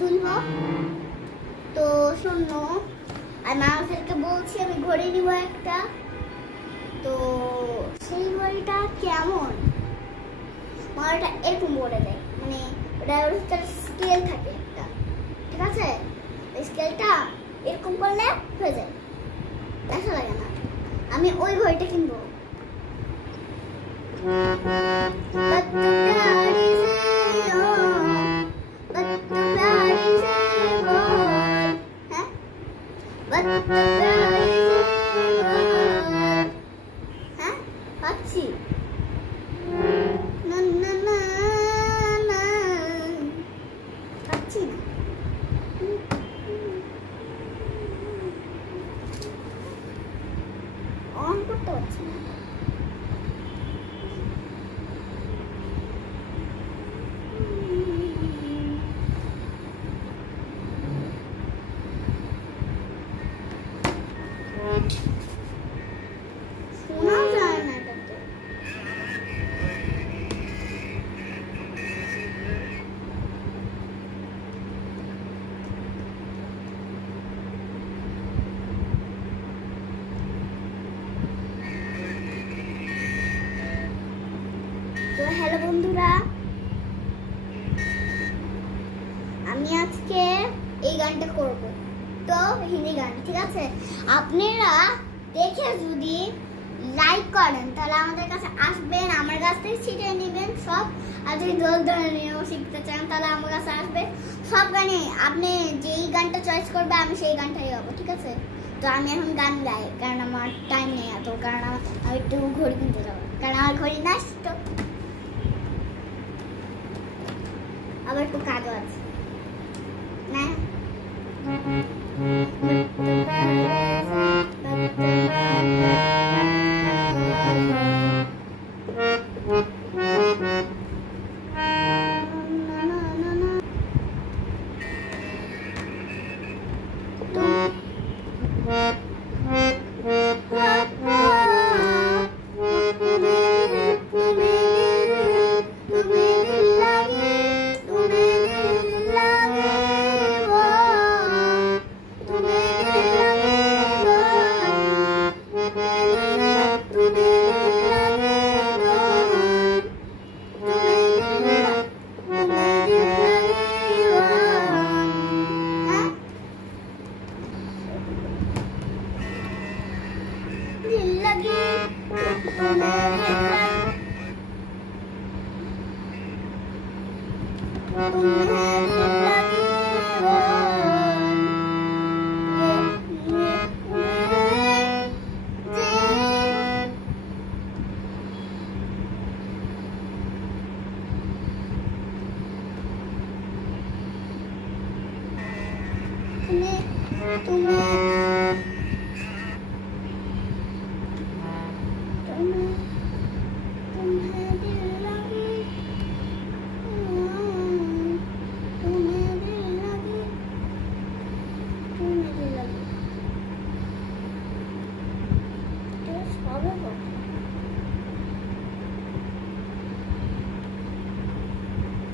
তুলবো। তো শোনো, আমি আমাদেরকে বলছি আমি ঘড়ি নিব একটা। তো সেই ঘড়িটা কেমন, ঘড়িটা এরকম বলে দেয়, মানে ওটা স্কেল থাকে একটা, ঠিক আছে? স্কেলটা এরকম করলে হয়ে যায়, দেখা লাগে না। আমি ওই ঘড়িটা কিনবো। পাচ্ছি না না না না, পাচ্ছি না। অন করতে পারছি না। শোনা যায় না এটাতে। তো হ্যালো বন্ধুরা, আমি আজকে এই গানটা করব। তো হিন্দি গান, ঠিক আছে? আপনারা দেখে যদি লাইক করেন তাহলে আমাদের কাছে আসবেন, আমার কাছ থেকে শিখে নেবেন সব। আর যদি দোল ধরনেরও শিখতে চান তাহলে আমার কাছে আসবে। সব গানে আপনি যেই গানটা চয়েস করবে আমি সেই গানটাই গাবো, ঠিক আছে? তো আমি এখন গান গাই, কারণ আমার টাইম নেই এত, কারণ আমি একটু ঘড়ি কিনতে যাবো, কারণ আমার ঘড়ি নাচ তো আবার একটু কাজও আছে না।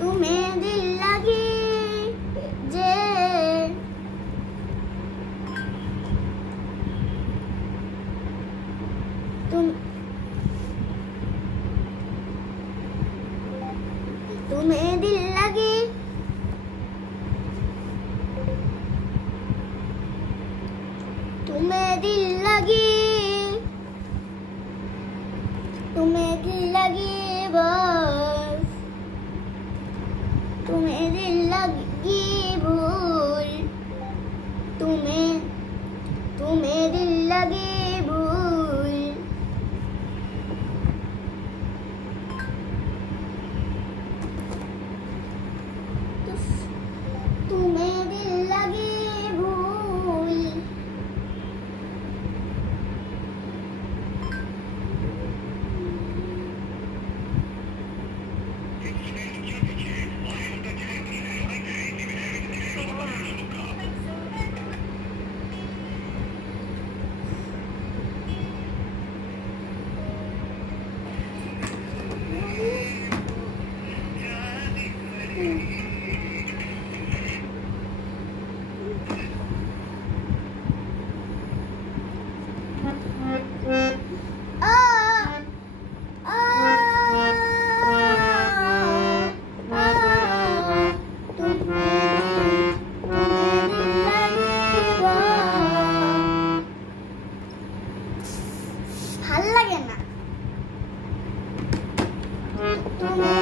तुम्हें दिल लगी जे तुम्हें दिल लगी तुम्हें दिल लगी तुम्हें दिल लगी बस तुम्हें दिल लगी भूल तुम्हें दिल लगी भूल तुम्हें दिल लगी भूल ভাল লাগে না। তুমি